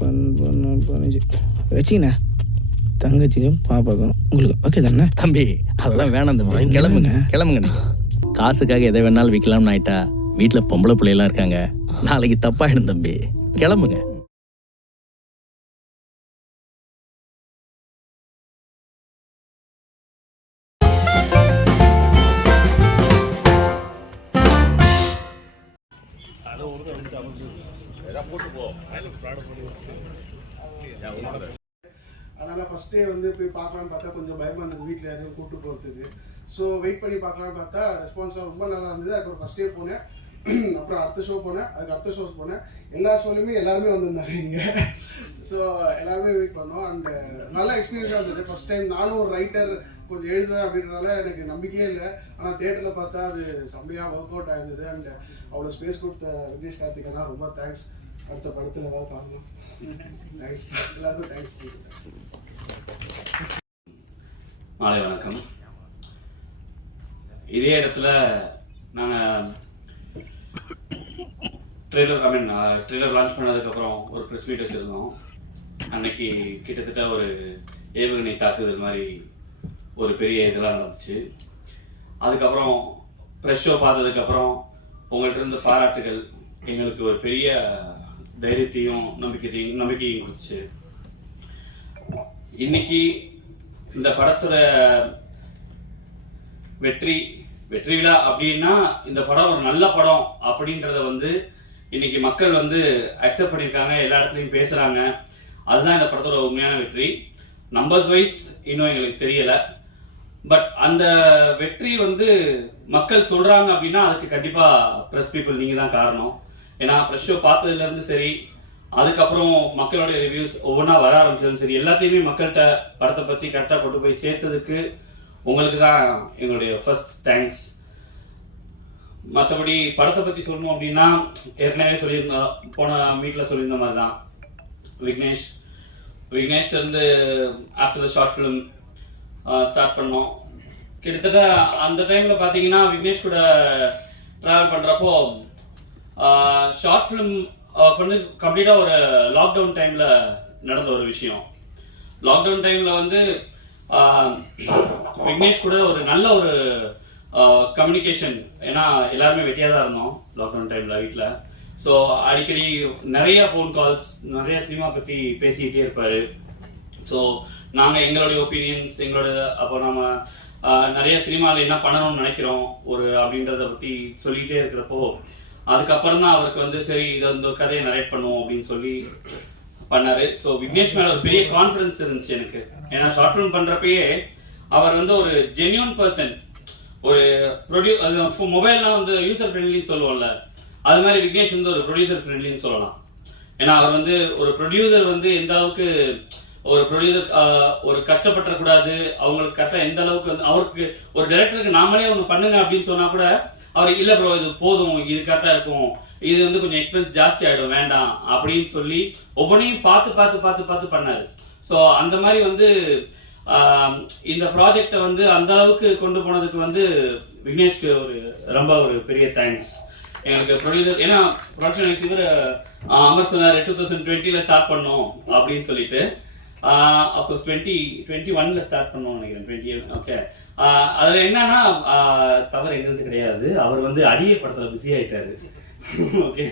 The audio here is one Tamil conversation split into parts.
பதினஞ்சு வச்சிங்கண்ணா தங்கச்சிக்கும் பாப்பாக்கும் உங்களுக்கு ஓகே தானே? தம்பி அதெல்லாம் வேணாம் தம்பி. கிளம்புங்க கிளம்புங்க நீங்க. காசுக்காக எதை வேணாலும் விற்கலாம்னு ஆயிட்டா வீட்டில் பொம்பளை பிள்ளைலாம் இருக்காங்க. நாளைக்கு தப்பாயிடும் தம்பி. கிளம்புங்க. வந்து போய் பார்க்கலான்னு பார்த்தா கொஞ்சம் பயமாக இருந்தது. வீட்டில் யாரையும் கூப்பிட்டு போகிறதுக்கு ஸோ வெயிட் பண்ணி பார்க்கலான்னு பார்த்தா ரெஸ்பான்ஸ்லாம் ரொம்ப நல்லா இருந்தது. அதுக்கு ஃபஸ்ட் டே போனேன். அப்புறம் அடுத்த ஷோ போனேன். அதுக்கு அடுத்த ஷோஸ் போனேன். எல்லா ஷோலையுமே எல்லாருமே வந்திருந்தாங்க இங்கே. ஸோ எல்லாருமே வெயிட் பண்ணோம். அண்ட் நல்ல எக்ஸ்பீரியன்ஸாக இருந்தது. ஃபஸ்ட் டைம் நானும் ஒரு ரைட்டர் கொஞ்சம் எழுதுவேன் அப்படின்றனால எனக்கு நம்பிக்கையே இல்லை. ஆனால் தேட்டரில் பார்த்தா அது செம்மையாக ஒர்க் அவுட் ஆயிருந்தது. அண்ட் அவ்வளோ ஸ்பேஸ் கொடுத்த விக்னேஷ் கார்த்திகனா ரொம்ப தேங்க்ஸ் அடுத்த படத்தில் ஏதாவது பார்க்கணும் தேங்க்ஸ் எல்லாருக்கும் தேங்க்ஸ் மாலை வணக்கம். இதே இடத்துல நாங்கள் trailer I mean trailer launch பண்ணதுக்கப்புறம் ஒரு ப்ரெஸ் மீட் வச்சுருந்தோம். அன்னைக்கு கிட்டத்தட்ட ஒரு ஏவுகணை தாக்குதல் மாதிரி ஒரு பெரிய இதெல்லாம் நடந்துச்சு. அதுக்கப்புறம் ப்ரெஷ் ஷோ பார்த்ததுக்கப்புறம் உங்கள்கிட்ட இருந்த பாராட்டுகள் எங்களுக்கு ஒரு பெரிய தைரியத்தையும் நம்பிக்கையையும் நம்பிக்கையும் கொடுத்துச்சு. இன்னைக்கு இந்த படத்தோட வெற்றி வெற்றி விழா அப்படின்னா இந்த படம் ஒரு நல்ல படம் அப்படின்றத வந்து இன்னைக்கு மக்கள் வந்து அக்செப்ட் பண்ணியிருக்காங்க எல்லா இடத்துலையும் பேசுறாங்க. அதுதான் இந்த படத்தோட உண்மையான வெற்றி. நம்பர்ஸ் வைஸ் இன்னும் எங்களுக்கு தெரியல. பட் அந்த வெற்றி வந்து மக்கள் சொல்றாங்க அப்படின்னா அதுக்கு கண்டிப்பா பிரஸ் பீப்புள் நீங்க தான் காரணம். ஏன்னா ப்ரெஷ் ஷோ பார்த்ததுல இருந்து சரி அதுக்கப்புறம் மக்களுடைய ரிவ்யூஸ் ஒவ்வொன்றா வர ஆரம்பிச்சதும் சரி எல்லாத்தையுமே மக்கள்கிட்ட படத்தை பற்றி கரெக்டாக கொண்டு போய் சேர்த்ததுக்கு உங்களுக்கு தான் எங்களுடைய ஃபர்ஸ்ட் தேங்க்ஸ் மற்றபடி படத்தை பற்றி சொல்லணும் அப்படின்னா ஏற்கனவே சொல்லியிருந்தோம் போன வீட்டில் சொல்லியிருந்த மாதிரி தான். விக்னேஷ். விக்னேஷ்ல இருந்து after the short film start பண்ணோம். கிட்டத்தட்ட அந்த டைமில் பார்த்தீங்கன்னா விக்னேஷ் கூட ட்ராவல் பண்ணுறப்போ ஷார்ட் ஃபிலிம் வந்து கம்ப்ளீட்டாக ஒரு லாக்டவுன் டைமில் நடந்த ஒரு விஷயம். லாக்டவுன் டைமில் வந்து விக்னேஷ் கூட ஒரு நல்ல ஒரு கம்யூனிகேஷன் ஏன்னா எல்லாருமே வெட்டியாக தான் இருந்தோம் லாக்டவுன் டைமில் வீட்டில் ஸோ அடிக்கடி நிறைய ஃபோன் கால்ஸ் நிறைய சினிமா பற்றி பேசிக்கிட்டே இருப்பார். ஸோ நாங்கள் எங்களுடைய ஒப்பீனியன்ஸ் எங்களோட அப்போ நம்ம நிறைய சினிமாவில் என்ன பண்ணணும்னு நினைக்கிறோம் ஒரு அப்படின்றத பற்றி சொல்லிக்கிட்டே இருக்கிறப்போ அதுக்கப்புறம் தான் அவருக்கு வந்து சரி இது வந்து ஒரு கதையை நரேட் பண்ணுவோம் அப்படின்னு சொல்லி பண்ணாரு. ஸோ விக்னேஷ் மேல ஒரு பெரிய கான்ஃபிடன்ஸ் இருந்துச்சு எனக்கு. ஏன்னா ஷார்ட் ஃபிலிம் பண்றப்பயே அவர் வந்து ஒரு ஜென்யூன் பர்சன் ஒரு ப்ரொடியூ மொபைல்லாம் வந்து யூசர் ஃப்ரெண்ட்லின்னு சொல்லுவோம்ல. அது மாதிரி விக்னேஷ் வந்து ஒரு ப்ரொடியூசர் ஃப்ரெண்ட்லின்னு சொல்லலாம். ஏன்னா அவர் வந்து ஒரு ப்ரொடியூசர் வந்து எந்த அளவுக்கு ஒரு ப்ரொடியூசர் ஒரு கஷ்டப்பட்டுறக்கூடாது. அவங்களுக்கு கரெக்டாக எந்த அளவுக்கு வந்து அவருக்கு ஒரு டைரக்டருக்கு நாமளே ஒன்று பண்ணுங்க அப்படின்னு சொன்னா கூட அவர் இல்ல ப்ரோ இது போதும் இது கரெக்டாக இருக்கும். இது வந்து கொஞ்சம் எக்ஸ்பென்ஸ் ஜாஸ்தி ஆயிடும் வேண்டாம். அப்படின்னு சொல்லி ஒவ்வொன்றையும் பார்த்து பார்த்து பார்த்து பார்த்து பண்ணாரு. ஸோ அந்த மாதிரி வந்து இந்த ப்ராஜெக்டை வந்து அந்த அளவுக்கு கொண்டு போனதுக்கு வந்து விக்னேஷ்க்கு ஒரு ரொம்ப ஒரு பெரிய தேங்க்ஸ் எங்களுக்கு ப்ரொடியூசர் ஏன்னா ப்ரொடக்ஷன் வைஸ் அமர் சொன்னார் டூ தௌசண்ட் டுவெண்ட்டியில் ஸ்டார்ட் பண்ணோம் அப்படின்னு சொல்லிட்டு. அப்கோர்ஸ் டுவெண்ட்டி டுவெண்ட்டி ஒன்ல ஸ்டார்ட் பண்ணோம் நினைக்கிறேன் டுவெண்ட்டி ஓகே அதுல என்னன்னா தவறு எங்களுக்கு கிடையாது. அவர் வந்து அடிய படத்துல பிஸி ஆயிட்டாரு. ஓகே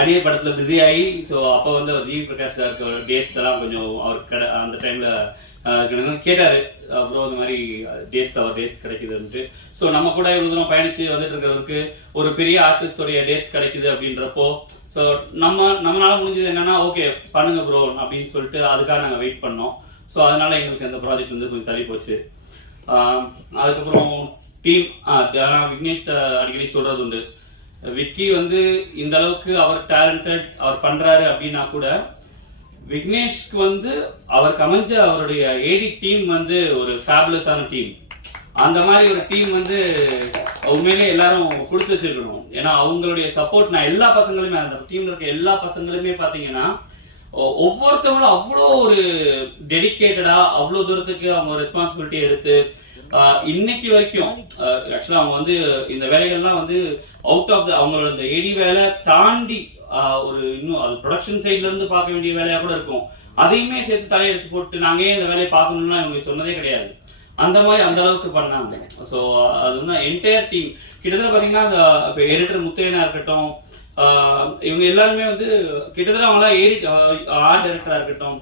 அடிய படத்துல பிஸி ஆகி ஸோ அப்போ வந்து அவர் ஜிவி பிரகாஷ் சாருக்கு டேட்ஸ் எல்லாம் கொஞ்சம் அவர் கடை அந்த டைம்ல கேட்டாரு. அப்புறம் இந்த மாதிரி டேட்ஸ் அவர் டேட்ஸ் கிடைக்குதுன்ட்டு. ஸோ நம்ம கூட இவ்வளவு தூரம் பயணிச்சு வந்துட்டு இருக்கிறவருக்கு ஒரு பெரிய ஆர்டிஸ்டோடைய டேட்ஸ் கிடைக்குது அப்படின்றப்போ ஸோ நம்ம நம்மளால முடிஞ்சது என்னன்னா ஓகே பண்ணுங்க ப்ரோ அப்படின்னு சொல்லிட்டு அதுக்காக நாங்கள் வெயிட் பண்ணோம். ஸோ அதனால எங்களுக்கு அந்த ப்ராஜெக்ட் வந்து கொஞ்சம் தள்ளி போச்சு. அதுக்கப்புறம் டீம் விக்னேஷ் அடிக்கடி சொல்றது உண்டு. விக்கி வந்து இந்த அளவுக்கு அவர் டேலண்டட் அவர் பண்றாரு அப்படின்னா கூட விக்னேஷ்க்கு வந்து அவருக்கு அமைஞ்ச அவருடைய ஏடி டீம் வந்து ஒரு ஃபேபுலஸான டீம் அந்த மாதிரி ஒரு டீம் வந்து உண்மையிலே எல்லாரும் கொடுத்து வச்சிருக்கணும். ஏன்னா அவங்களுடைய சப்போர்ட் நான் எல்லா பசங்களுமே அந்த டீம்ல இருக்க எல்லா பசங்களுமே பாத்தீங்கன்னா ஒவ்வொருத்தவங்களும் அவ்வளோ ஒரு டெடிகேட்டடா அவ்வளோ தூரத்துக்கு அவங்க ரெஸ்பான்சிபிலிட்டி எடுத்து இன்னைக்கு வரைக்கும் ஆக்சுவலா அவங்க வந்து இந்த வேலைகள்லாம் வந்து அவுட் ஆஃப் த அவங்களோட இந்த ஏடி வேலை தாண்டி ஒரு இன்னும் அது ப்ரொடக்ஷன் சைட்ல இருந்து பார்க்க வேண்டிய வேலையா கூட இருக்கும். அதையுமே சேர்த்து தலையெடுத்து போட்டு நாங்க ஏன் இந்த வேலையை பார்க்கணும்னா இவங்க சொன்னதே கிடையாது. அந்த மாதிரி அந்த அளவுக்கு பண்ணாங்க. ஸோ அது வந்து என்டையர் டீம் கிட்டத்தட்ட பார்த்தீங்கன்னா இப்போ எடிட்டர் முத்தையனா இருக்கட்டும் இவங்க எல்லாருமே வந்து கிட்டத்தட்ட அவங்களாம் ஏரி ஆர்ட் டைரக்டரா இருக்கட்டும்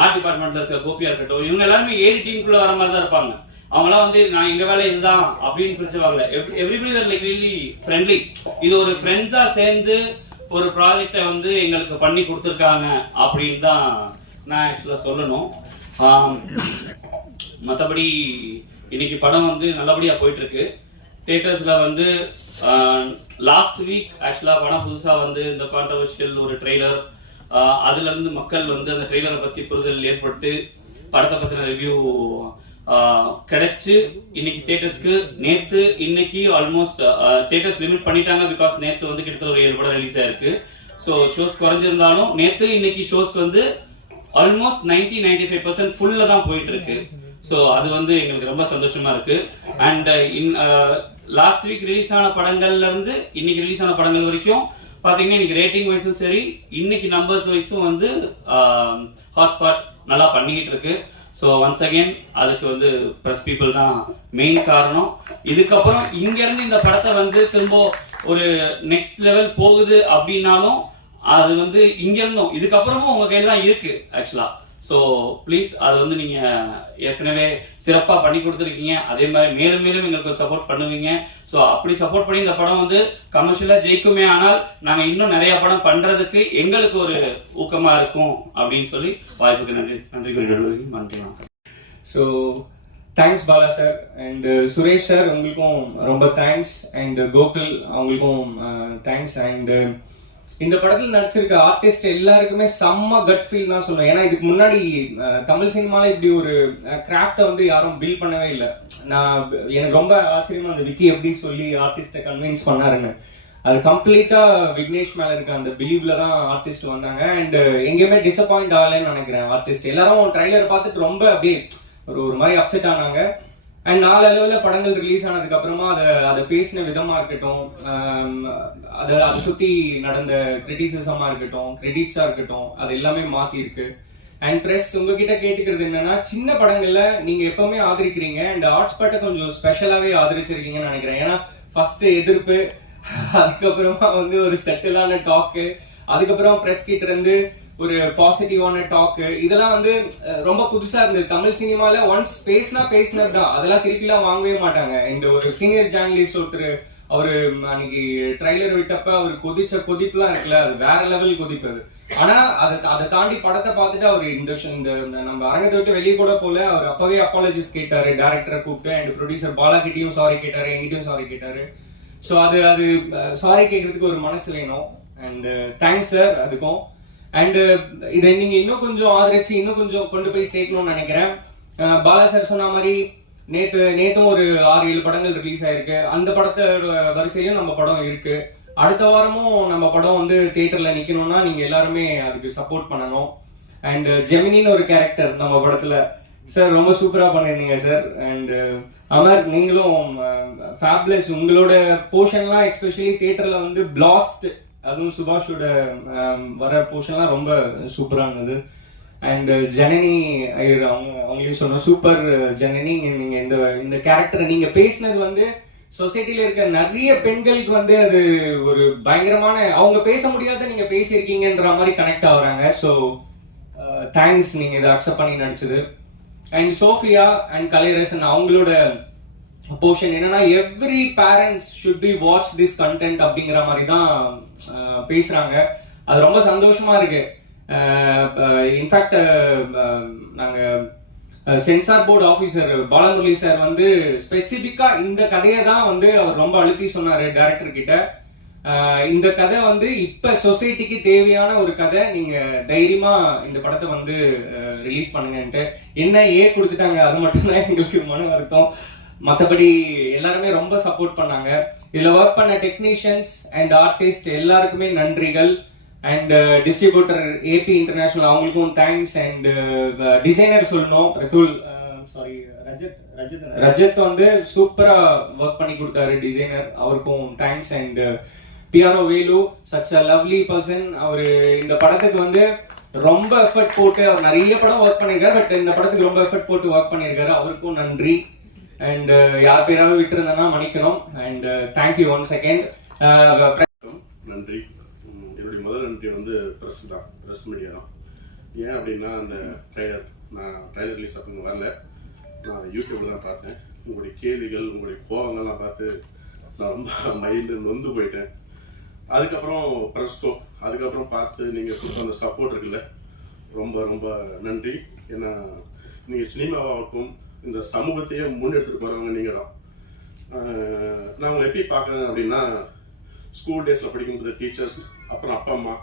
ஆர்ட் டிபார்ட்மெண்ட்ல இருக்க கோபியா இருக்கட்டும் இவங்க எல்லாருமே ஏரி டீமுக்குள்ள வர மாதிரி தான் இருப்பாங்க. அவங்களாம் வந்து நான் எங்க வேலை இதுதான் அப்படின்னு பிரிச்சுவாங்க எவ்ரிபடி லைக் ரியலி ஃப்ரெண்ட்லி இது ஒரு ஃப்ரெண்ட்ஸா சேர்ந்து ஒரு ப்ராஜெக்டை வந்து எங்களுக்கு பண்ணி கொடுத்துருக்காங்க அப்படின்னு தான் நான் ஆக்சுவலாக சொல்லணும். மற்றபடி இன்னைக்கு படம் வந்து நல்லபடியாக போயிட்டு இருக்கு. தேட்டர்ஸில் வந்து லாஸ்ட் வீக் ஆக்சுவலாக படம் புதுசாக வந்து இந்த கான்ட்ரவர்ஷியல் ஒரு ட்ரெய்லர் அதுல இருந்து மக்கள் வந்து அந்த ட்ரெய்லரை பற்றி புரிதல் ஏற்பட்டு படத்தை பற்றின ரிவ்யூ கிடைச்சு. இன்னைக்கு தேட்டர்ஸ்க்கு நேத்து இன்னைக்கு ஆல்மோஸ்ட் தேட்டர்ஸ் லிமிட் பண்ணிட்டாங்க பிகாஸ் நேத்து வந்து கிட்டத்தட்ட ஒரு ஏழு படம் ரிலீஸ் ஆயிருக்கு. ஸோ ஷோஸ் குறைஞ்சிருந்தாலும் நேத்து இன்னைக்கு ஷோஸ் வந்து almost ninety ninety five percent ஃபுல்ல தான் போயிட்டு இருக்கு. ஸோ அது வந்து எங்களுக்கு ரொம்ப சந்தோஷமா இருக்கு. And in last week release ஆன படங்கள்ல இருந்து இன்னைக்கு ரிலீஸ் ஆன படங்கள் வரைக்கும் பாத்தீங்கன்னா இன்னைக்கு ரேட்டிங் வைஸும் சரி இன்னைக்கு நம்பர்ஸ் வைஸும் வந்து ஹாட்ஸ்பாட் நல்லா பண்ணிக்கிட்டு இருக்கு. ஸோ ஒன்ஸ் அகெயின் அதுக்கு வந்து ப்ரெஸ் பீப்புள் தான் மெயின் காரணம். இதுக்கப்புறம் இங்கேருந்து இந்த படத்தை வந்து திரும்ப ஒரு நெக்ஸ்ட் லெவல் போகுது அப்படின்னாலும் அது வந்து இங்கேருந்தும் இதுக்கப்புறமும் உங்கள் கையில் தான் இருக்குது ஆக்சுவலாக ஸோ ப்ளீஸ் அது வந்து நீங்கள் ஏற்கனவே சிறப்பாக பண்ணி கொடுத்துருக்கீங்க. அதே மாதிரி மேலும் மேலும் எங்களுக்கு சப்போர்ட் பண்ணுவீங்க. ஸோ அப்படி சப்போர்ட் பண்ணி இந்த படம் வந்து கமர்ஷியலாக ஜெயிக்குமே ஆனால் நாங்கள் இன்னும் நிறைய படம் பண்ணுறதுக்கு எங்களுக்கு ஒரு ஊக்கமாக இருக்கும் அப்படின்னு சொல்லி வாய்ப்புக்கு நன்றி. நன்றி கூறி நன்றி வணக்கம். So thanks Bala sir and uh, Suresh sir உங்களுக்கும் ரொம்ப தேங்க்ஸ் அண்ட் uh, கோகுல் அவங்களுக்கும் uh, தேங்க்ஸ் அண்ட் இந்த படத்தில் நடிச்சிருக்க ஆர்டிஸ்ட் எல்லாருக்குமே செம்ம கட் ஃபீல் தான் சொல்லுவேன் ஏன்னா இதுக்கு முன்னாடி தமிழ் சினிமால இப்படி ஒரு கிராஃப்டை வந்து யாரும் பில் பண்ணவே இல்லை. நான் எனக்கு ரொம்ப ஆச்சரியமா அந்த விக்கி எப்படி சொல்லி ஆர்டிஸ்டை கன்வின்ஸ் பண்ணாருன்னு. அது கம்ப்ளீட்டா விக்னேஷ் மேல இருக்க அந்த பிலீவ்ல தான் ஆர்டிஸ்ட் வந்தாங்க. அண்ட் எங்கேயுமே டிசப்பாயிண்ட் ஆகலைன்னு நினைக்கிறேன் ஆர்டிஸ்ட் எல்லாரும் ட்ரைலர் பார்த்துட்டு ரொம்ப அப்படியே ஒரு ஒரு மாதிரி அப்செட் ஆனாங்க. அண்ட் நாலு அளவில் படங்கள் ரிலீஸ் ஆனதுக்கு அப்புறமா அதை அதை பேசின விதமா இருக்கட்டும் அதை அதை சுத்தி நடந்த கிரிட்டிசிசமா இருக்கட்டும் கிரெடிட்ஸா இருக்கட்டும் அது எல்லாமே மாத்தி இருக்கு அண்ட் ப்ரெஸ் உங்ககிட்ட கேட்டுக்கிறது என்னன்னா சின்ன படங்கள்ல நீங்க எப்பவுமே ஆதரிக்கிறீங்க அண்ட் ஆர்ட்ஸ் பட்டை கொஞ்சம் ஸ்பெஷலாவே ஆதரிச்சிருக்கீங்கன்னு நினைக்கிறேன். ஏன்னா ஃபர்ஸ்ட் எதிர்ப்பு அதுக்கப்புறமா வந்து ஒரு செட்டிலான டாக்கு அதுக்கப்புறம் ப்ரெஸ் கிட்ட இருந்து ஒரு பாசிட்டிவான டாக் இதெல்லாம் வந்து ரொம்ப புதுசா இருந்தது. தமிழ் சினிமால ஒன்ஸ் பேசினா பேசினது தான். அதெல்லாம் திருப்பிலாம் வாங்கவே மாட்டாங்க. இந்த ஒரு சீனியர் ஜேர்னலிஸ்ட் ஒருத்தர் அவரு அன்னைக்கு ட்ரைலர் விட்டப்ப அவர் கொதிச்ச கொதிப்புலாம் இருக்குல்ல அது வேற லெவல் கொதிப்பு அது. ஆனா அதை அதை தாண்டி படத்தை பார்த்துட்டு அவர் இந்த இந்த நம்ம அரங்கத்தை விட்டு வெளியே கூட போல அவர் அப்பவே அப்பாலஜிஸ் கேட்டாரு டேரக்டரை கூப்பிட்டு அண்ட் ப்ரொடியூசர் பாலா கிட்டயும் சாரி கேட்டாரு எங்கிட்டையும் சாரி கேட்டாரு. ஸோ அது அது சாரி கேட்கறதுக்கு ஒரு மனசு வேணும். அண்ட் தேங்க்ஸ் சார் அதுக்கும். அண்ட் uh, இதை நீங்க இன்னும் கொஞ்சம் ஆதரிச்சு இன்னும் கொஞ்சம் கொண்டு போய் சேர்க்கணும்னு நினைக்கிறேன். Uh, பாலா சார் சொன்ன மாதிரி நேத்து நேத்தும் ஒரு ஆறு ஏழு படங்கள் ரிலீஸ் ஆயிருக்கு. அந்த படத்தோட வரிசையிலும் நம்ம படம் இருக்கு. அடுத்த வாரமும் நம்ம படம் வந்து தியேட்டர்ல நிக்கணும்னா நீங்க எல்லாருமே அதுக்கு சப்போர்ட் பண்ணணும். அண்ட் ஜெமினின்னு uh, ஒரு கேரக்டர் நம்ம படத்துல. சார் ரொம்ப சூப்பரா பண்ணிருந்தீங்க சார் அண்ட் அமர் நீங்களும் ஃபேப்லெஸ் உங்களோட போர்ஷன்லாம் எஸ்பெஷலி தியேட்டர்ல வந்து பிளாஸ்ட் அதுவும் சுபாஷோட வர போர்ஷன்லாம் ரொம்ப சூப்பராக இருந்தது. அண்ட் uh, ஜனனி ஐயர் அவங்க அவங்களையும் சொன்னோம். சூப்பர் uh, ஜனனி நீங்க இந்த இந்த கேரக்டரை நீங்க பேசினது வந்து சொசைட்டில இருக்க நிறைய பெண்களுக்கு வந்து அது ஒரு பயங்கரமான அவங்க பேச முடியாத நீங்க பேசியிருக்கீங்கன்ற மாதிரி கனெக்ட் ஆகுறாங்க. ஸோ தேங்க்ஸ் uh, நீங்க இதை அக்செப்ட் பண்ணி நடிச்சது. அண்ட் சோஃபியா அண்ட் கலைரசன் அவங்களோட போர்ஷன் என்னன்னா every parents should be watch this content அப்படிங்கிற மாதிரி தான் பேசுறாங்க. அது ரொம்ப சந்தோஷமா இருக்கு. இன்ஃபேக்ட் நாங்க censor board officer Balamurali sir வந்து ஸ்பெசிபிக்கா இந்த கதையை தான் வந்து அவர் ரொம்ப அழுத்தி சொன்னாரு டேரக்டர் கிட்ட. இந்த கதை வந்து இப்ப சொசைட்டிக்கு தேவையான ஒரு கதை. நீங்க தைரியமா இந்த படத்தை வந்து ரிலீஸ் பண்ணுங்கன்ட்டு. என்ன ஏ கொடுத்துட்டாங்க அது மட்டும் தான் எங்களுக்கு மன வருத்தம். மற்றபடி எல்லாருமே ரொம்ப சப்போர்ட் பண்ணாங்க. இதில் ஒர்க் பண்ண டெக்னீஷியன்ஸ் அண்ட் ஆர்டிஸ்ட் எல்லாருக்குமே நன்றிகள். அண்ட் டிஸ்ட்ரிபியூட்டர் ஏபி இன்டர்நேஷனல் அவங்களுக்கும் தேங்க்ஸ் அண்ட் டிசைனர் சொல்லணும். பிரதுல் சாரி uh, ரஜத் ரஜத் ரஜத் வந்து சூப்பரா ஒர்க் பண்ணி கொடுத்தாரு டிசைனர் அவருக்கும் thanks and PRO Velu such a lovely person அவர் இந்த படத்துக்கு வந்து ரொம்ப எஃபர்ட் போட்டு அவர் நிறைய படம் ஒர்க் பண்ணியிருக்காரு பட் இந்த படத்துக்கு ரொம்ப எஃபர்ட் போட்டு ஒர்க் பண்ணியிருக்காரு அவருக்கும் நன்றி. அண்ட் uh, யார் பேராவது விட்டுருந்தேன்னா மன்னிக்கணும். அண்ட் தேங்க்யூ ஒன் செகண்ட் நன்றி. என்னுடைய முதல் நன்றி வந்து ப்ரெஸ் தான் ப்ரெஸ் மீடியா தான். ஏன் அப்படின்னா அந்த ட்ரைலர் நான் ட்ரைலர் ரிலீஸ் அப்போ வரல. நான் யூடியூப்பில் யூடியூப்ல தான் பார்த்தேன். உங்களுடைய கேள்விகள் உங்களுடைய கோபங்கள்லாம் பார்த்து நான் ரொம்ப மைண்டு நொந்து போயிட்டேன். அதுக்கப்புறம் ப்ரெஸ்ஸோ அதுக்கப்புறம் பார்த்து நீங்கள் கொடுத்த அந்த சப்போர்ட் இருக்குல்ல ரொம்ப ரொம்ப நன்றி. ஏன்னா நீங்கள் சினிமாவாகட்டும் இந்த சமூகத்தையே முன்னெடுத்துட்டு போகிறவங்க நீங்கள் தான் நான் உங்களை எப்படி பார்க்குறேன் அப்படின்னா ஸ்கூல் டேஸில் படிக்கும்போது டீச்சர்ஸ் அப்புறம் அப்பா அம்மா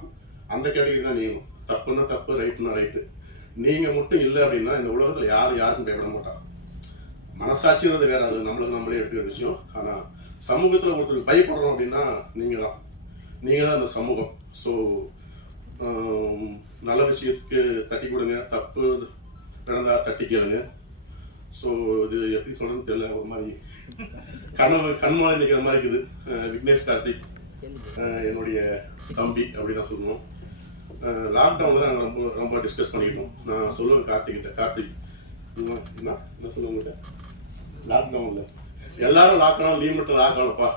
அந்த கேட்டகரி தான் நீங்களும். தப்புன்னா தப்பு ரைட்டுனா ரைட்டு நீங்கள் மட்டும் இல்லை அப்படின்னா இந்த உலகத்தில் யாரும் யாருக்கும் பயப்பட மாட்டான் மனசாட்சிங்கிறது வேற அது நம்மளுக்கு நம்மளே எடுக்கிற விஷயம். ஆனால் சமூகத்தில் ஒருத்தருக்கு பயப்படுறோம் அப்படின்னா நீங்கள் தான் நீங்கள் தான் அந்த சமூகம். ஸோ நல்ல விஷயத்துக்கு தட்டி கொடுங்க. தப்பு பிறந்தா தட்டி கேளுங்க. ஸோ இது எப்படி சொல்றதுன்னு தெரியல ஒரு மாதிரி கனவு கண்மாதி நிற்கிற மாதிரி இருக்குது. விக்னேஷ் கார்த்திக் என்னுடைய தம்பி அப்படி தான் சொல்லுவோம். லாக்டவுனில் தான் நாங்கள் ரொம்ப ரொம்ப டிஸ்கஸ் பண்ணிக்கிட்டோம். நான் சொல்லுவேன் கார்த்திகிட்ட. கார்த்திக் என்ன என்ன சொல்லுவாங்க லாக்டவுனில் எல்லாரும் லாக்டவுன் லீவ் மட்டும் லாக் ஆகலப்பா.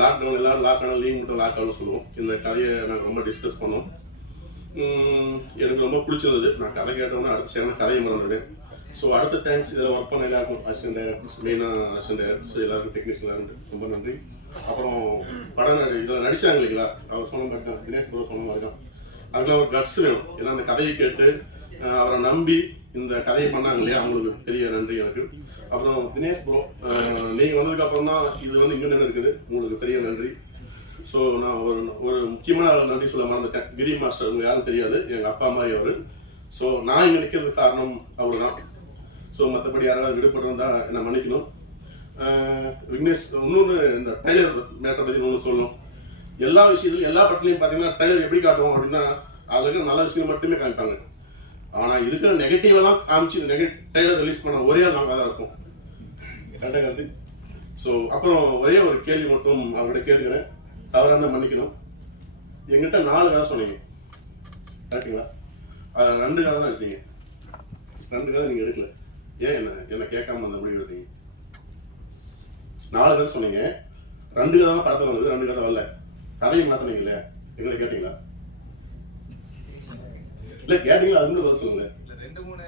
லாக்டவுன் எல்லாரும் லாக் ஆனால் லீவ் மட்டும் லாக் ஆகணும் சொல்லுவோம். இந்த கதையை நாங்கள் ரொம்ப டிஸ்கஸ் பண்ணோம். எனக்கு ரொம்ப பிடிச்சிருந்தது. நான் கதை கேட்டோன்னே அடுத்த சேனல் கதையை மறந்துடுவேன் ஸோ அடுத்த தேங்க்ஸ் இதில் ஒர்க் பண்ண எல்லாருக்கும் அசிஸ்டன்ட் டைரக்டர்ஸ் மெயினாக அசிஸ்டன்ட் டைரக்டர்ஸ் எல்லாருக்கும் டெக்னீஷியன் எல்லாருக்கும் ரொம்ப நன்றி. அப்புறம் படம் நடி இதில் நடித்தாங்க இல்லைங்களா? அவர் சொன்ன மாதிரி தான் தினேஷ் ப்ரோ சொன்ன மாதிரி தான். அதில் ஒரு கட்ஸ் வேணும். ஏன்னா அந்த கதையை கேட்டு அவரை நம்பி இந்த கதையை பண்ணாங்க இல்லையா? அவங்களுக்கு பெரிய நன்றி எனக்கு. அப்புறம் தினேஷ் ப்ரோ நீங்கள் வந்ததுக்கு அப்புறம் தான் இது வந்து இங்கே நின்று இருக்குது. உங்களுக்கு பெரிய நன்றி. ஸோ நான் ஒரு ஒரு முக்கியமான நன்றி சொல்ல மறந்துட்டேன். கிரி மாஸ்டர் யாரும் தெரியாது. எங்கள் அப்பா மாதிரி அவர். ஸோ நான் இங்கே நிற்கிறதுக்கு காரணம் அவர் தான் ஸோ மற்றபடி யாராவது விடுபட்டிருந்தா என்னை மன்னிக்கணும். விக்னேஷ் இன்னொன்று இந்த டைலர் மேட்டரை பற்றி ஒன்று சொல்லணும். எல்லா விஷயத்துலையும் எல்லா படத்துலையும் பார்த்தீங்கன்னா டைலர் எப்படி காட்டுவோம் அப்படின்னா அதில் இருக்கிற நல்ல விஷயம் மட்டுமே காமிப்பாங்க. ஆனால் இருக்கிற நெகட்டிவ் எல்லாம் காமிச்சு நெகட்டிவ் டைலர் ரிலீஸ் பண்ண ஒரே நாங்கள் தான் இருக்கும். கரெக்டாக கருத்து? ஸோ அப்புறம் ஒரே ஒரு கேள்வி மட்டும் அவர்கிட்ட கேட்டுக்கிறேன். தவறாக இருந்தால் மன்னிக்கணும். எங்கிட்ட நாலு கதை சொன்னீங்க. கரெக்டுங்களா அது ரெண்டு கதை தான் எடுத்தீங்க. ரெண்டு கதை நீங்கள் எடுக்கல. ஏன் என்ன? என்ன கேட்காம அந்த முடிவு எடுத்தீங்க? நாலு கதை சொன்னீங்க. ரெண்டு கதை தான் படத்தில் வந்தது ரெண்டு கதை வரல. கதையை மாற்றினீங்க இல்லையா எங்களை கேட்டீங்களா? இல்லை கேட்டீங்களா? அது மட்டும் பதில் சொல்லுங்க. இல்ல ரெண்டு மூணு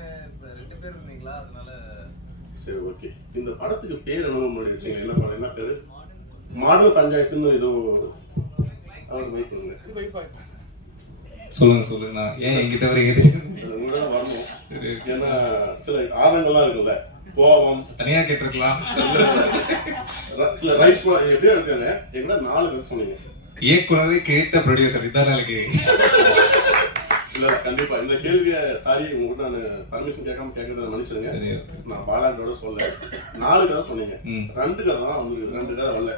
ரெண்டு பேர் இருந்தீங்களா? அதனால சரி ஓகே. இந்த படத்துக்கு பேர் என்ன முன்னாடி வச்சீங்க. என்ன படம்? என்ன பேரு? மாடல் பஞ்சாயத்துன்னு ஏதோ அவர் வெயிட் பண்ணுங்க. சொல்லுங்க சொல்லுங்க. நான் ஏன் என்கிட்ட வரணும். ஏன்னா சில ஆதங்கள்லாம் இருக்குல்ல. கோபம். தனியா கேட்டிருக்கலாம். சில ரைட்ஸ் எப்படியோ இருக்காங்க எங்கூட நாலு பேர் சொன்னீங்க. இயக்குனரை கேட்ட ப்ரொடியூசர் இதான் நாளைக்கு இல்ல கண்டிப்பா. இந்த கேள்வியை சாரி உங்ககிட்ட நான் பர்மிஷன் கேட்காம கேட்கறத மன்னிச்சிருங்க. நான் பாலாஜோட சொல்ல நாலு கதை சொன்னீங்க. ரெண்டு கதை தான் வந்து ரெண்டு கதை வரல.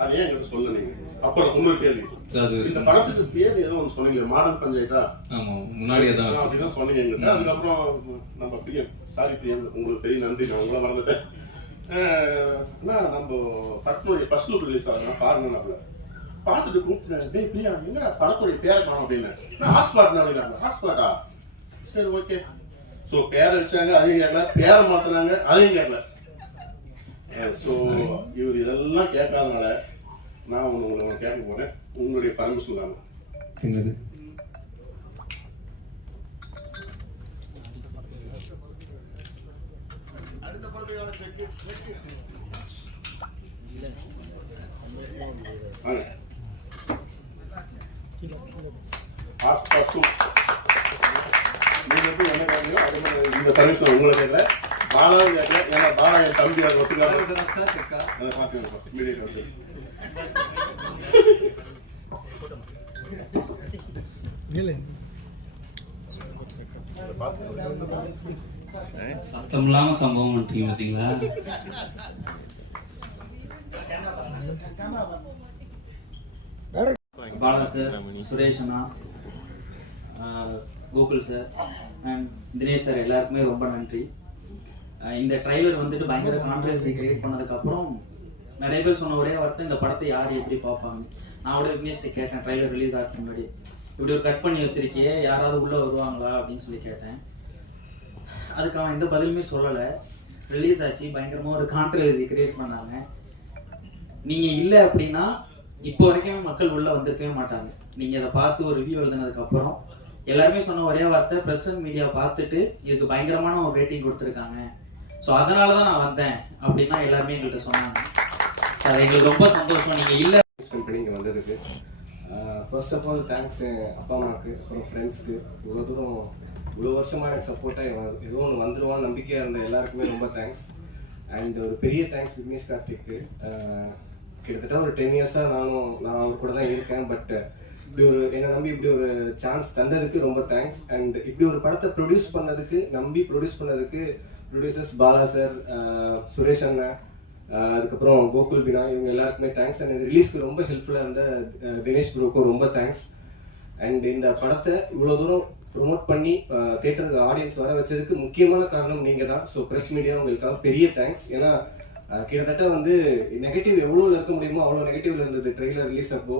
அது ஏன் என்கிட்ட சொல்ல நீங்க அப்புறம் இன்னொரு கேள்வி. இந்த படத்துக்கு பேர் ஏதோ ஒன்று சொன்னீங்க மாடல் பஞ்சாயத்தா? ஆமா முன்னாடியே தான் அப்படிதான் சொன்னீங்க என்கிட்ட. அதுக்கப்புறம் நம்ம பிரியம் சாரி பிரியம் உங்களுக்கு பெரிய நன்றி நான் உங்களை மறந்துட்டேன். அண்ணா நம்ம படத்துடைய ஃபர்ஸ்ட் லுக் ரிலீஸ் ஆகுதுன்னா பாருங்க நம்மள பார்த்துட்டு கூப்பிட்டேன் டேய் பிரியா எங்கடா படத்துடைய பேரை காணும்? அப்படின்னு. ஹாஸ்பாட் அப்படின்னாங்க ஹாஸ்பாட்டா சரி ஓகே. ஸோ பேரை வச்சாங்க அதையும் கேட்கல. பேரை மாத்தினாங்க அதையும் கேட்கல. ஸோ இவர் இதெல்லாம் கேட்காதனால நான் ஒன்று உங்களை கேட்க போறேன். உங்களுடைய பர்மிஷன் தாங்க என்னது? கேட்குறீங்க அது மாதிரி இந்த சர்வீஸ் உங்களை கேட்கல. பாலாவும் கேட்கல. ஏன்னா பாலா என் தம்பி அதை பார்த்துங்க மீடியா சத்தம் இல்லாம சம்பவம் பண்ணிட்டீங்க பாத்தீங்களா? Bala sir Suresh Anna Gokul sir and Dinesh sir எல்லாருக்குமே ரொம்ப நன்றி. இந்த ட்ரைலர் வந்துட்டு பயங்கர கான்ட்ரவர்சி கிரியேட் பண்ணதுக்கப்புறம் நிறைய பேர் சொன்ன ஒரே வார்த்தை இந்த படத்தை யார் எப்படி பார்ப்பாங்க? நான் கூட விக்னேஷ்ட கேட்டேன் ட்ரைலர் ரிலீஸ் ஆகிறதுக்கு முன்னாடி. இப்படி ஒரு கட் பண்ணி வச்சிருக்கியே யாராவது உள்ளே வருவாங்களா அப்படின்னு சொல்லி கேட்டேன். அதுக்கு அவன் எந்த பதிலுமே சொல்லலை. ரிலீஸ் ஆச்சு பயங்கரமாக ஒரு கான்ட்ரவர்சி கிரியேட் பண்ணாங்க. நீங்கள் இல்லை அப்படின்னா இப்போ வரைக்கும் மக்கள் உள்ளே வந்திருக்கவே மாட்டாங்க. நீங்க அதை பார்த்து ஒரு ரிவ்யூ எழுதுனதுக்கப்புறம் எல்லாருமே சொன்ன ஒரே வார்த்தை ப்ரெஸ் அண்ட் மீடியா பார்த்துட்டு இதுக்கு பயங்கரமான ஒரு ரேட்டிங் கொடுத்துருக்காங்க. ஸோ அதனால தான் நான் வந்தேன் அப்படின்னா எல்லாருமே எங்கள்கிட்ட சொன்னாங்க. அது எங்களுக்கு ரொம்ப சந்தோஷம். நீங்கள் இல்லை. பண்ணி இங்கே வந்ததுக்கு. ஃபர்ஸ்ட் ஆஃப் ஆல் தேங்க்ஸ் அப்பா அம்மாவுக்கு அப்புறம் ஃப்ரெண்ட்ஸ்க்கு இவ்வளோ தூரம் இவ்வளோ வருஷமாக எனக்கு சப்போர்ட்டாக ஏதோ ஒன்று வந்துடுவான் நம்பிக்கையாக இருந்த எல்லாருக்குமே ரொம்ப தேங்க்ஸ் அண்ட் ஒரு பெரிய தேங்க்ஸ் விக்னேஷ் கார்த்திக்கு. கிட்டத்தட்ட ஒரு டென் இயர்ஸாக நானும் நான் அவர் கூட தான் இருக்கேன். பட் இப்படி ஒரு என்னை நம்பி இப்படி ஒரு சான்ஸ் தந்ததுக்கு ரொம்ப தேங்க்ஸ் அண்ட் இப்படி ஒரு படத்தை ப்ரொடியூஸ் பண்ணதுக்கு நம்பி ப்ரொடியூஸ் பண்ணதுக்கு ப்ரொடியூசர்ஸ் பாலா சார் சுரேஷ் அண்ணன் அதுக்கப்புறம் கோகுல் பினா இவங்க எல்லாருக்குமே தேங்க்ஸ் அண்ட் ரிலீஸ்க்கு ரொம்ப ஹெல்ப்ஃபுல்லாக இருந்த தினேஷ் ப்ரோக்கும் ரொம்ப தேங்க்ஸ் அண்ட் இந்த படத்தை இவ்வளோ தூரம் ப்ரொமோட் பண்ணி தேட்டருக்கு ஆடியன்ஸ் வர வச்சதுக்கு முக்கியமான காரணம் நீங்கள் தான் ஸோ ப்ரெஸ் மீடியா உங்களுக்காக பெரிய தேங்க்ஸ் ஏன்னா கிட்டத்தட்ட வந்து நெகட்டிவ் எவ்வளோ இருக்க முடியுமோ அவ்வளோ நெகட்டிவ்ல இருந்தது. ட்ரெய்லர் ரிலீஸ் அப்போ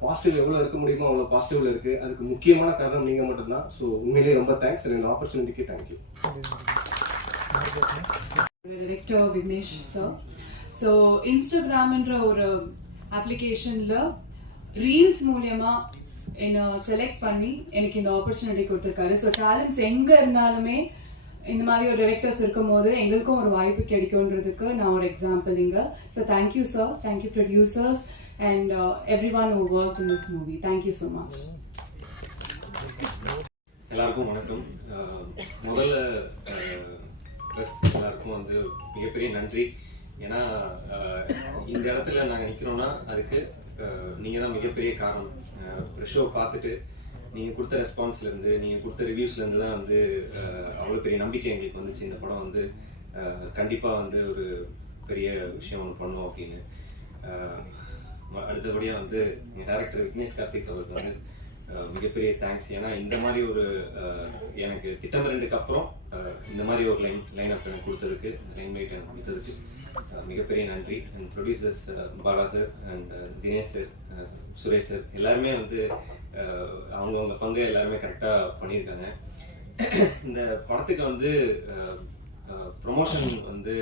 பாசிட்டிவ் எவ்வளோ இருக்க முடியுமோ அவ்வளோ பாசிட்டிவ்ல இருக்கு. அதுக்கு முக்கியமான காரணம் நீங்கள் மட்டும்தான். ஸோ உண்மையிலேயே ரொம்ப தேங்க்ஸ் இந்த ஆப்பர்ச்சுனிட்டிக்கு thank you director Vignesh sir so இன்ஸ்டாகிராம்ன்ற ஒரு அப்ளிகேஷன்ல ரீல்ஸ் மூலியமா என்னை செலக்ட் பண்ணி எனக்கு இந்த ஆப்பர்ச்சுனிட்டி கொடுத்துருக்காரு. ஸோ டேலண்ட்ஸ் எங்க இருந்தாலுமே இந்த மாதிரி ஒரு டிரெக்டர்ஸ் இருக்கும் போது எங்களுக்கும் ஒரு வாய்ப்பு கிடைக்கும்ன்றதுக்கு நான் ஒரு எக்ஸாம்பிள் இங்க. So thank you sir thank you producers and everyone who work in this movie thank you so much எல்லாருக்கும் வணக்கம். முதல்ல எல்லாருக்கும் வந்து மிகப்பெரிய நன்றி. ஏன்னா இந்த இடத்துல நாங்கள் நிற்கிறோன்னா அதுக்கு நீங்கள் தான் மிகப்பெரிய காரணம். ஷோ பார்த்துட்டு நீங்கள் கொடுத்த ரெஸ்பான்ஸ்லேருந்து நீங்கள் கொடுத்த ரிவ்யூஸ்லேருந்து தான் வந்து அவ்வளோ பெரிய நம்பிக்கை எங்களுக்கு வந்துச்சு. இந்த படம் வந்து கண்டிப்பாக வந்து ஒரு பெரிய விஷயம் ஒன்று பண்ணுவோம் அப்படின்னு. அடுத்தபடியாக வந்து டேரக்டர் விக்னேஷ் கார்த்திக் அவருக்கு வந்து மிகப்பெரிய தேங்க்ஸ் ஏன்னா இந்த மாதிரி ஒரு எனக்கு திட்டம் ரெண்டுக்கு அப்புறம் இந்த மாதிரி ஒரு லைன் லைன் அப் எனக்கு கொடுத்ததுக்கு லைன் வெயிட் எனக்கு கொடுத்ததுக்கு மிகப்பெரிய நன்றி. And producers Bala sir and Dinesh sir Suresh sir எல்லாருமே வந்து அவங்கவுங்க பங்கு எல்லாருமே கரெக்டாக பண்ணியிருக்காங்க. இந்த படத்துக்கு வந்து ப்ரொமோஷன் வந்து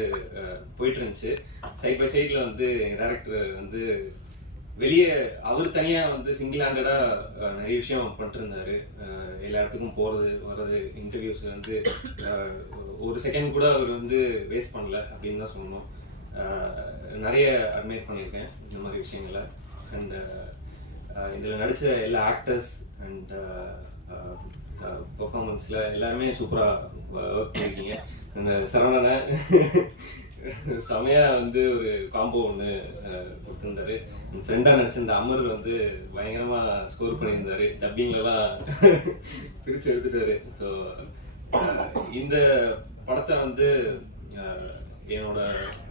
போயிட்டு இருந்துச்சு. சைட் பை சைடில் வந்து டேரக்டர் வந்து வெளியே அவர் தனியா வந்து சிங்கிள் ஹேண்டடா நிறைய விஷயம் பண்ணிட்டு எல்லா இடத்துக்கும் போறது வர்றது இன்டர்வியூஸ் வந்து ஒரு செகண்ட் கூட அவர் வந்து வேஸ்ட் பண்ணல அப்படின்னு தான் சொல்லணும். நிறைய அட்மையர் பண்ணியிருக்கேன் இந்த மாதிரி விஷயங்களை. அண்ட் இதில் நடித்த எல்லா ஆக்டர்ஸ் அண்ட் பர்ஃபார்மன்ஸில் எல்லாருமே சூப்பராக ஒர்க் பண்ணியிருக்கீங்க. அந்த சரவணனை செமையா வந்து ஒரு காம்போ ஒன்று கொடுத்துருந்தாரு என் ஃப்ரெண்டாக நடிச்சிருந்த அமர் வந்து பயங்கரமாக ஸ்கோர் பண்ணியிருந்தாரு. டப்பிங்லலாம் பிரித்து எடுத்துட்டாரு. ஸோ இந்த படத்தை வந்து என்னோட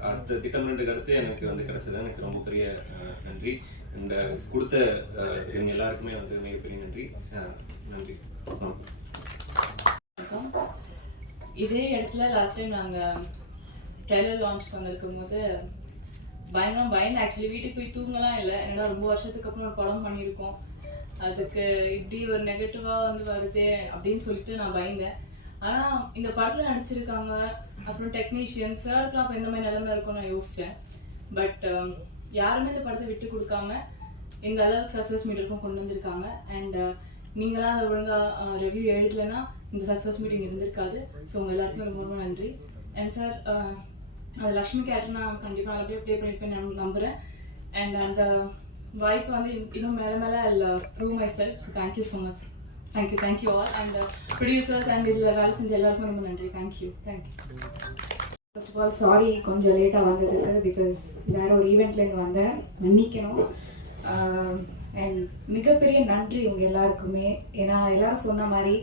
அடுத்த திட்டமிட்டுக்கு அடுத்து எனக்கு வந்து கிடைச்சது. எனக்கு ரொம்ப பெரிய நன்றி. இந்த கொடுத்த இவங்க எல்லாருக்குமே வந்து மிகப்பெரிய நன்றி. நன்றி. இதே இடத்துல லாஸ்ட் டைம் நாங்கள் ட்ரெய்லர் லான்ச் பண்ணிருக்கும் போது பயங்கரம் பயந்து ஆக்சுவலி வீட்டுக்கு போய் தூங்கலாம் இல்லை. என்னடா ரொம்ப வருஷத்துக்கு அப்புறம் ஒரு படம் பண்ணியிருக்கோம். அதுக்கு இப்படி ஒரு நெகட்டிவாக வந்து வருதே அப்படின்னு சொல்லிட்டு நான் பயந்தேன். ஆனால் இந்த படத்தில் நடிச்சிருக்காங்க அப்புறம் டெக்னீஷியன்ஸ் சார்க்கெல்லாம் அப்போ எந்த மாதிரி நிலைமை இருக்கும்னு நான் யோசித்தேன் பட் um, யாருமே இந்த படத்தை விட்டு கொடுக்காம இந்த அளவுக்கு சக்ஸஸ் மீட்டருக்கும் கொண்டு வந்திருக்காங்க. அண்ட் uh, நீங்களாம் அதை ஒழுங்காக ரிவ்யூ uh, எழுதலைன்னா இந்த சக்ஸஸ் மீட்டிங் இருந்திருக்காது. ஸோ உங்கள் எல்லாருக்குமே ரொம்ப ரொம்ப நன்றி. அண்ட் சார் அது லக்ஷ்மி கேரக்டர் நான் கண்டிப்பாக அப்படியே ப்ளே பண்ணியிருப்பேன் நான் நம்புகிறேன் அண்ட் அந்த வாய்ப்பு வந்து இன்னும் மேலே மேலே I prove myself so thank you so much thank you thank you all and producers and இதில் வேலை செஞ்ச எல்லாருக்கும் ரொம்ப நன்றி. Thank you thank you first of all sorry கொஞ்சம் லேட்டாக வந்ததுக்கு பிகாஸ் வேற ஒரு ஈவெண்ட்லேருந்து வந்தேன். மன்னிக்கணும். அண்ட் மிகப்பெரிய நன்றி இவங்க எல்லாருக்குமே. ஏன்னா எல்லாரும் சொன்ன மாதிரி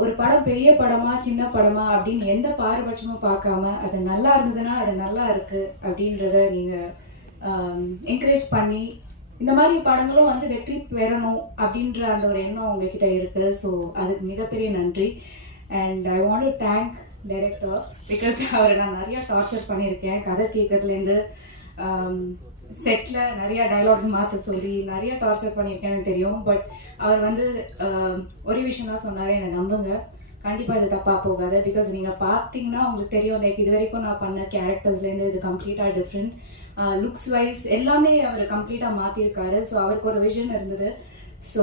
ஒரு படம் பெரிய படமா சின்ன படமா அப்படின்னு எந்த பாரபட்சமும் பார்க்காம அது நல்லா இருந்ததுன்னா அது நல்லா இருக்கு அப்படின்றத நீங்க என்கரேஜ் பண்ணி இந்த மாதிரி படங்களும் வந்து வெற்றி பெறணும் அப்படின்ற அந்த ஒரு எண்ணம் உங்ககிட்ட இருக்கு. ஸோ அதுக்கு மிகப்பெரிய நன்றி. And I want to thank director because அவரை நான் நிறைய டார்ச்சர் பண்ணியிருக்கேன். கதை கேட்கறதுலேருந்து செட்டில் நிறைய டயலாக்ஸ் மாற்ற சொல்லி நிறைய டார்ச்சர் பண்ணியிருக்கேன்னு தெரியும். பட் அவர் வந்து ஒரே விஷயம் தான் சொன்னார் என்னை நம்புங்க. கண்டிப்பாக இது தப்பாக போகாது. பிகாஸ் நீங்கள் பார்த்தீங்கன்னா உங்களுக்கு தெரியும் லைக் இது வரைக்கும் நான் பண்ண கேரக்டர்ஸ்லேருந்து இது கம்ப்ளீட்டாக டிஃப்ரெண்ட் லுக்ஸ் வைஸ் எல்லாமே அவர் கம்ப்ளீட்டாக மாற்றியிருக்காரு ஸோ அவருக்கு ஒரு விஷன் இருந்தது. So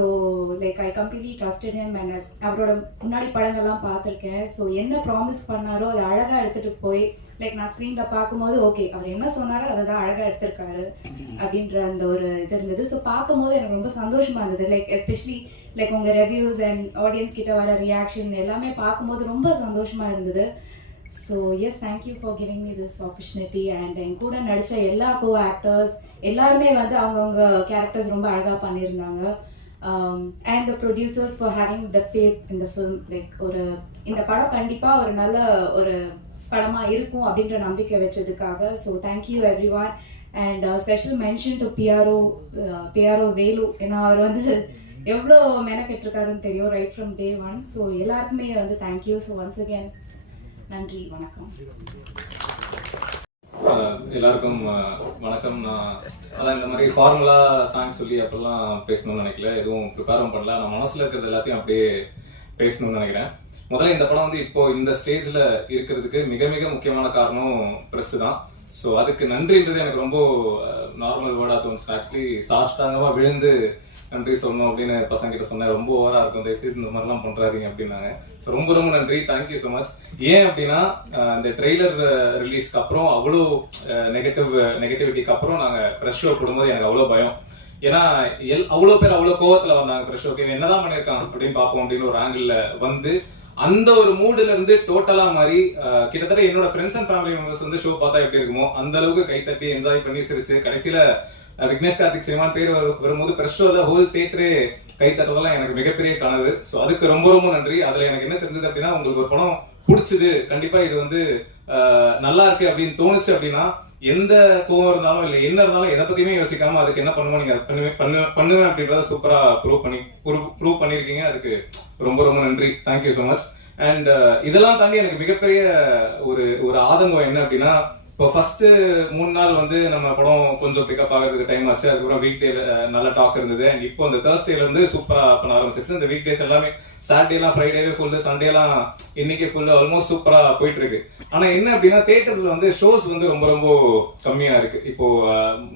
like I completely trusted him and அவரோட முன்னாடி படங்கள்லாம் பார்த்துருக்கேன். ஸோ என்ன ப்ராமிஸ் பண்ணாரோ அதை அழகாக எடுத்துகிட்டு போய் லைக் நான் ஸ்க்ரீன்ல பார்க்கும்போது ஓகே அவர் என்ன சொன்னாரோ அதை தான் அழகாக எடுத்திருக்காரு அப்படின்ற அந்த ஒரு இது இருந்தது. ஸோ பார்க்கும்போது எனக்கு ரொம்ப சந்தோஷமா இருந்தது. லைக் எஸ்பெஷலி லைக் உங்கள் ரெவ்யூஸ் அண்ட் ஆடியன்ஸ் கிட்ட வர ரியாக்ஷன் எல்லாமே பார்க்கும்போது ரொம்ப சந்தோஷமா இருந்தது. So yes thank you for giving me this opportunity and என் கூட நடித்த எல்லா கோ ஆக்டர்ஸ் எல்லாருமே வந்து அவங்கவுங்க கேரக்டர்ஸ் ரொம்ப அழகாக பண்ணியிருந்தாங்க. And the producers for having the faith இந்த ஃபிலிம் லைக் ஒரு இந்த படம் கண்டிப்பாக ஒரு நல்ல ஒரு படமாக இருக்கும் அப்படின்ற நம்பிக்கை வச்சதுக்காக so thank you everyone and special mention to PRO PRO Velu ஏன்னா அவர் வந்து எவ்வளோ மெனக்கெட்டிருக்காருன்னு தெரியும் right from day one so எல்லாருக்குமே வந்து தேங்க்யூ ஸோ ஒன்ஸ் அகேன் நன்றி வணக்கம். எல்லாருக்கும் வணக்கம். நான் அதான் இந்த மாதிரி ஃபார்முலா தேங்க்ஸ் சொல்லி அப்படிலாம் பேசணும்னு நினைக்கல. எதுவும் ப்ரிப்பேரும் பண்ணல. நான் மனசுல இருக்கிறது எல்லாத்தையும் அப்படியே பேசணும்னு நினைக்கிறேன். முதல்ல இந்த படம் வந்து இப்போ இந்த ஸ்டேஜ்ல இருக்கிறதுக்கு மிக மிக முக்கியமான காரணம் பிரஸ் தான். ஸோ அதுக்கு நன்றின்றது எனக்கு ரொம்ப நார்மல் வேர்டா தோணுச்சு. ஆக்சுவலி சாஷ்டாங்கமா விழுந்து நன்றி சொல்லணும் அப்படின்னு பசங்க கிட்ட சொன்னேன். ரொம்ப ஓவரா இருக்கும். தயவுசெய்து இந்த மாதிரிலாம் பண்றாதீங்க அப்படின்னாங்க. ஸோ ரொம்ப ரொம்ப நன்றி. தேங்க்யூ ஸோ மச் ஏன் அப்படின்னா இந்த ட்ரெய்லர் ரிலீஸ்க்கு அப்புறம் அவ்வளோ நெகட்டிவ் நெகட்டிவிட்டிக்கு அப்புறம் நாங்க ப்ரெஷ் ஷோ போடும்போது எனக்கு அவ்வளோ பயம். ஏன்னா எல் அவ்வளோ பேர் அவ்வளோ கோவத்துல வந்தாங்க ப்ரெஷ் ஓகே என்னதான் பண்ணியிருக்கான் அப்படின்னு பார்ப்போம் அப்படின்னு ஒரு ஆங்கிள் வந்து அந்த ஒரு மூடுல இருந்து டோட்டலா மாறி கிட்டத்தட்ட என்னோட ஃப்ரெண்ட்ஸ் அண்ட் ஃபேமிலி மெம்பர்ஸ் வந்து ஷோ பார்த்தா எப்படி இருக்குமோ அந்த அளவுக்கு கைத்தட்டி என்ஜாய் பண்ணி சிரிச்சு கடைசியில விக்னேஷ் கார்த்திக் சினிமான் பேர் வரும்போது பிரஷ் ஷோல ஹோல் தேட்டரே கை தட்டுறதெல்லாம் எனக்கு மிகப்பெரிய கனவு. ஸோ அதுக்கு ரொம்ப ரொம்ப நன்றி. அதுல எனக்கு என்ன தெரிஞ்சது அப்படின்னா உங்களுக்கு ஒரு படம் பிடிச்சது. கண்டிப்பா இது வந்து நல்லா இருக்கு அப்படின்னு தோணுச்சு அப்படின்னா எந்த கோவம் இருந்தாலும் இல்ல என்ன இருந்தாலும் எதை பத்தியுமே யோசிக்காம அதுக்கு என்ன பண்ணுவோம் நீங்க பண்ணுவேன் பண்ணுவேன் அப்படின்றத சூப்பரா ப்ரூவ் பண்ணி ப்ரூவ் பண்ணிருக்கீங்க. அதுக்கு ரொம்ப ரொம்ப நன்றி. தேங்க்யூ ஸோ மச் அண்ட் இதெல்லாம் தாண்டி எனக்கு மிகப்பெரிய ஒரு ஒரு ஆதங்கம் என்ன அப்படின்னா இப்போ ஃபர்ஸ்ட் மூணு நாள் வந்து நம்ம படம் கொஞ்சம் பிக்கப் ஆகிறதுக்கு டைம் ஆச்சு. அதுக்கப்புறம் வீக் டே uh, நல்ல டாக் இருந்தது. அண்ட் இப்போ இந்த தேர்ஸ்டேல இருந்து சூப்பரா பண்ண ஆரம்பிச்சிருச்சு. இந்த வீக் டேஸ் எல்லாமே சாட்டர்டே எல்லாம் ஃப்ரைடேவே ஃபுல்லு சண்டே எல்லாம் இன்னைக்கு ஃபுல்லு ஆல்மோஸ்ட் சூப்பரா போயிட்டு இருக்கு ஆனா என்ன அப்படின்னா தேட்டர்ல வந்து ஷோஸ் வந்து ரொம்ப ரொம்ப கம்மியா இருக்கு. இப்போ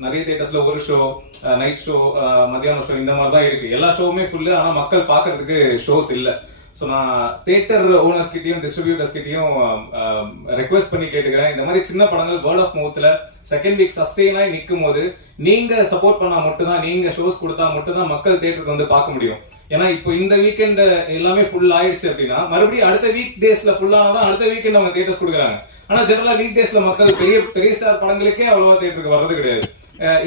நிறைய தேட்டர்ஸ்ல ஒரு ஷோ நைட் ஷோ மத்தியானம் ஷோ இந்த மாதிரி தான் இருக்கு. எல்லா ஷோவுமே ஃபுல்லு ஆனா மக்கள் பாக்குறதுக்கு ஷோஸ் இல்ல. ஸோ நான் தேட்டர் ஓனர்ஸ் கிட்டையும் டிஸ்ட்ரிபியூட்டர்ஸ் கிட்டையும் ரெக்வஸ்ட் பண்ணி கேட்டுக்கிறேன். இந்த மாதிரி சின்ன படங்கள் வேர்ட் ஆஃப் மவுத்ல செகண்ட் வீக் சஸ்டெயினாய் நிற்கும் போது நீங்க சப்போர்ட் பண்ணா மட்டும்தான் நீங்க ஷோஸ் கொடுத்தா மட்டும்தான் மக்கள் தேட்டருக்கு வந்து பார்க்க முடியும். ஏன்னா இப்போ இந்த வீக்கெண்ட் எல்லாமே ஃபுல் ஆயிடுச்சு அப்படின்னா மறுபடியும் அடுத்த வீக் டேஸ்ல ஃபுல் ஆனதான் அடுத்த வீக்கெண்ட் அவங்க தேட்டர்ஸ் கொடுக்குறாங்க. ஆனா ஜெனரலா வீக் டேஸ்ல மக்கள் பெரிய பெரிய ஸ்டார் படங்களுக்கே அவ்வளவா தேட்டருக்கு வர்றது கிடையாது.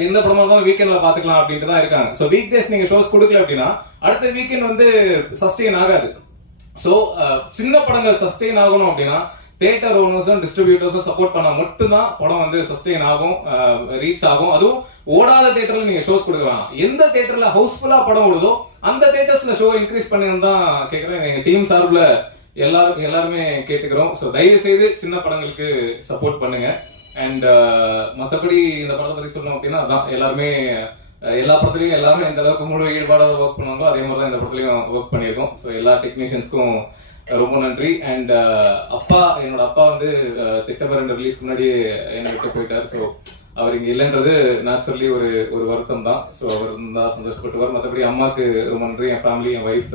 எந்த படமா இருந்தாலும் வீக்கெண்ட்ல பாத்துக்கலாம் அப்படின்ட்டு தான் இருக்காங்க. ஸோ வீக் டேஸ் நீங்க ஷோஸ் கொடுக்கல அப்படின்னா அடுத்த வீக்கெண்ட் வந்து சஸ்டெயின் ஆகாது. சோ சின்ன படங்கள் சஸ்டெயின் ஆகணும் அப்படின்னா தேட்டர் ஓனர்ஸும் டிஸ்ட்ரிபியூட்டர்ஸும் சப்போர்ட் பண்ணா மட்டும்தான் படம் வந்து சஸ்டெயின் ஆகும் ரீச் ஆகும். அதுவும் ஓடாத தேட்டர்ல நீங்க ஷோஸ் கொடுக்கலாம் எந்த தேட்டர்ல ஹவுஸ்ஃபுல்லா படம் ஓடுதோ அந்த தேட்டர்ஸ்ல ஷோ இன்க்ரீஸ் பண்ணியிருந்தான் தான் கேக்குறேன். எங்க டீம் சார்பில் எல்லாரும் எல்லாருமே கேட்டுக்கிறோம். ஸோ தயவு செய்து சின்ன படங்களுக்கு சப்போர்ட் பண்ணுங்க. அண்ட் மற்றபடி இந்த படத்தை பத்தி சொல்லணும் அப்படின்னா அதான் எல்லாருமே எல்லா படத்துலையும் எல்லாருமே எந்த அளவுக்கு முழு ஈடுபாடாக ஒர்க் பண்ணுவாங்களோ அதே மாதிரி தான் இந்த படத்துலையும் ஒர்க் பண்ணியிருக்கோம். ஸோ எல்லா டெக்னீஷியன்ஸ்க்கும் ரொம்ப நன்றி. அண்ட் அப்பா என்னோட அப்பா வந்து அஹ், ரிலீஸ் முன்னாடி என்னை விட்டு போயிட்டார். ஸோ அவர் இங்க இல்லைன்றது நேச்சுரலி ஒரு ஒரு வருத்தம் தான். ஸோ அவர் தான் சந்தோஷப்பட்டுவார். மற்றபடி அம்மாக்கு ரொம்ப நன்றி. என் ஃபேமிலி என் ஒய்ஃப்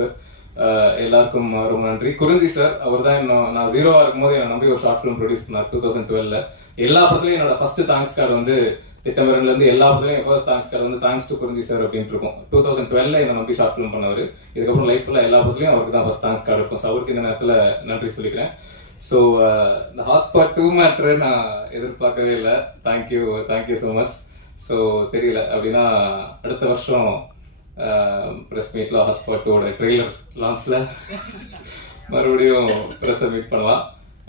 எல்லாருக்கும் ரொம்ப நன்றி. குறிஞ்சி சார் அவர் தான் நான் ஜீரோவா இருக்கும்போது என்னை நம்பி ஒரு ஷார்ட் ஃபிலிம் ப்ரொடியூஸ் பண்ணார் டூ தௌசண்ட் டுவெல்ல எல்லா பக்கத்துலையும் என்னோட ஃபர்ஸ்ட் தேங்க்ஸ் கார்டு வந்து திட்டமரன்ல எல்லா படத்துலயும் ஃபர்ஸ்ட் தேங்க்ஸ் கார்டு வந்து தேங்க்ஸ் டு குறிஞ்சி சார் அப்படின்ட்டு இருக்கும். டூ தௌசண்ட் டுவெல்ல இந்த நம்பி ஷார்ட் ஃபிலிம் பண்ணவர். இதுக்கப்புறம் லைஃப் எல்லா படத்துலயும் அவருக்கு தான் ஃபர்ஸ்ட் தேங்க்ஸ் கார்டு இருக்கும். ஸோ அவருக்கு இந்த நேரத்தில் நன்றி சொல்லிக்கிறேன். ஸோ இந்த ஹாட்ஸ்பாட் டூ மேட்ரு நான் எதிர்பார்க்கவே இல்லை. Thank you thank you so much so தெரியல. அப்படின்னா அடுத்த வருஷம் ப்ரெஸ் மீட்ல ஹாட்ஸ்பாட் டூவோட ட்ரெய்லர் லான்ச்ல மறுபடியும் ப்ரெஸ்ஸை மீட் பண்ணலாம்.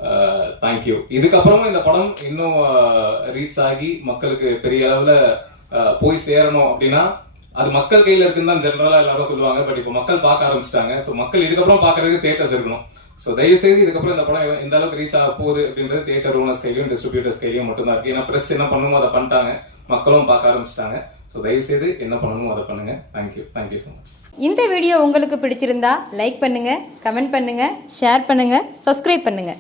Uh, தேங்க்யூ இதுக்கப்புறமும் இந்த படம் இன்னும் uh, ரீச் ஆகி மக்களுக்கு பெரிய அளவுல uh, போய் சேரணும் அப்படின்னா அது மக்கள் கையில இருக்குன்னு தான் ஜென்ரலா எல்லாரும் சொல்லுவாங்க. பட் இப்போ மக்கள் பார்க்க ஆரம்பிச்சிட்டாங்க. ஸோ மக்கள் இதுக்கப்புறம் பாக்குறதுக்கு தேட்டர்ஸ் இருக்கணும். ஸோ தயவு செய்து இதுக்கப்புறம் இந்த படம் எந்த அளவுக்கு ரீச் ஆக போகுது அப்படின்றது தேட்டர் ஓனர்ஸ் கையிலும் டிஸ்ட்ரிபியூட்டர்ஸ் கையிலும் மட்டும் தான் இருக்கு. ஏன்னா பிரஸ் என்ன பண்ணுமோ அதை பண்ணிட்டாங்க. மக்களும் பார்க்க ஆரம்பிச்சிட்டாங்க. ஸோ தயவு செய்து என்ன பண்ணணுமோ அதை பண்ணுங்க. Thank you thank you so much இந்த வீடியோ உங்களுக்கு பிடிச்சிருந்தா லைக் பண்ணுங்க கமெண்ட் பண்ணுங்க ஷேர் பண்ணுங்க சப்ஸ்கிரைப் பண்ணுங்க.